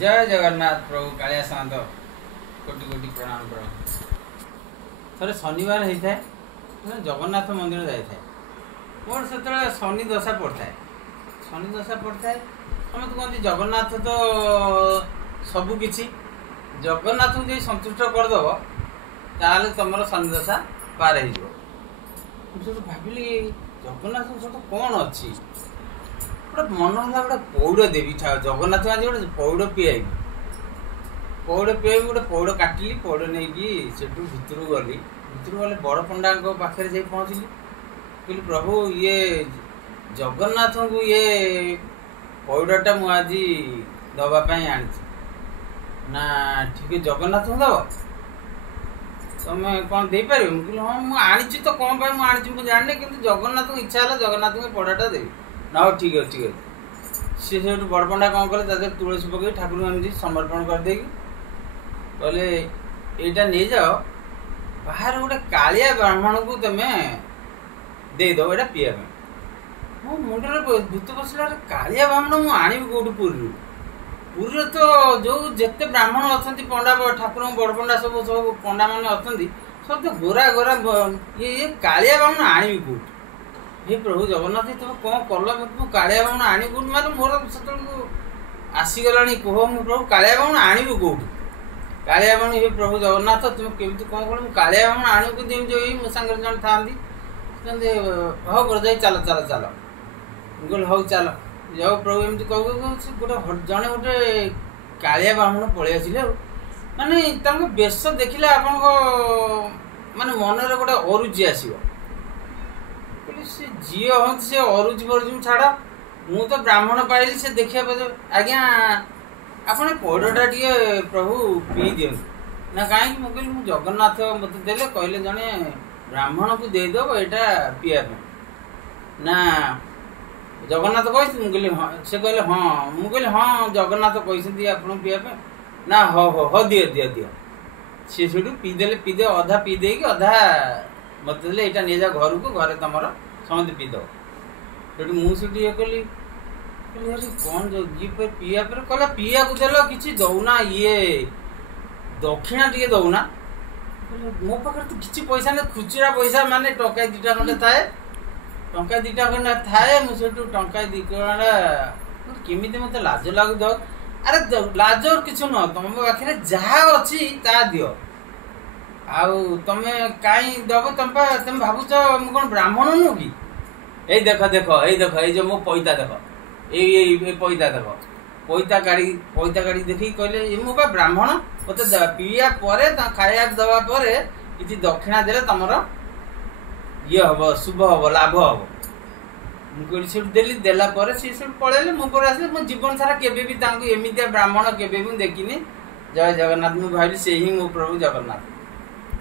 जय जगन्नाथ प्रभु कालिया सात कोटि कोटि प्रणाम प्रभु। थोड़े शनिवार होता है जगन्नाथ मंदिर जाए मोर से शनि दशा पड़ता है समस्त कहते जगन्नाथ तो सबकि जगन्नाथ को जो संतुष्ट करदेव ताल तुम शनि दशा पार हो भाविली जगन्नाथ सहित कौन अच्छी गोटे मन है गोटे पौड़ देवी जगन्नाथ आज गोटे पौड़ पीआई गोटे पौड़ काटिली पौड़ नहीं से भितर गली गले बड़ पंडा पाखे जा पहुँचली कहली प्रभु ये जगन्नाथ को ये पौड़टा मुझे दवापाई आनी ना ठीक है जगन्नाथ को दब तुम्हें कौन दे पार मुझे हाँ मुझे तो कौन पाई मुझे जानी कि जगन्नाथ को इच्छा है जगन्नाथ को पौड़ाटा देवी ना हो ठीक है सी से बड़ पंडा कौन कले तादेह तुलसी पकई ठाकुर एमती समर्पण करदे कहले यहाँ नहीं जाओ बाहर गोटे कालिया ब्राह्मण को तुम्हें देदेव यहाँ पीवा मो मुंडे भूत बसला कालिया ब्राह्मण मुझे आनी कौटू पुरी तो जो जिते ब्राह्मण अच्छा पंडा ठाकुर बड़ पंडा सब सब पंडा मैंने अच्छा सब तो गोरा गोरा ये कालिया ब्राह्मण आनी कौटू हे प्रभु जगन्नाथ तुम कौन कल तुम कालिया ब्राह्मण आनी कौट मतलब मोर से आसीगला कह मु प्रभु कालिया ब्राह्मण आनबी कौटू कालिया ब्राह्मण हे प्रभु जगन्नाथ तुम केमती कौन कल कालिया ब्राह्मण आणु जमी मो सांगे जन था हो जाए चल चल चल मुझे हौ चल जाओ प्रभु एमती कह गोटे जड़े गोटे कालिया ब्राह्मण पलि आसिले माने बेश देखिले आपण माने मन गोटे अरुचि आसो से झील हम से अरुचि फरुचि छाड़ मु तो ब्राह्मण पाइली से देखिया आज्ञा आपण पौड़टा टे प्रभु पी दियंतु ना कहीं मुझे जगन्नाथ मत देले कहले जड़े ब्राह्मण को देदेव यहाँ पीवा ना जगन्नाथ कही मुझे हाँ से कहले हाँ मुझे हाँ जगन्नाथ कहते आप पीवा ना हो हो हो दियो दियो दियो सी से पीदे अधा पीदे अधा मत देले यहाँ नहीं जा घर को घरे तुम समझ पीदे ये मुझे ये कली कौन जो ये पीवा पर कहला पीवा को देल कि दौना ये दक्षिणा टे दौना मो पाखे तो किसी पैसा नहीं खुचरा पैसा माने टंका दीटा खंडे थाए टंका दीटा खंडे थाए मुझे टंका दी केमी मत लाज लगु दो अरे लाज और किसी नुह तुम पाखे जहाँ अच्छी ता दियो आउ तमे कहीं दब तुम भावुच मु कौन ब्राह्मण नु कि ए देख देख ए जो मो पैता देख ए पैता देख पैता काढ़ी देखी कहले ये मो ब्राह्मण मत पीवा पर खाया दवा पर कि दक्षिणा देले तुमर ये हम शुभ हम लाभ हम मुझे देली देला पर सी पलैले मो पर आसे मो जीवन सारा केबे भी एमितिया ब्राह्मण केबे भी देखिनी जय जगन्नाथ मु भाई से ही मो प्रभु जगन्नाथ।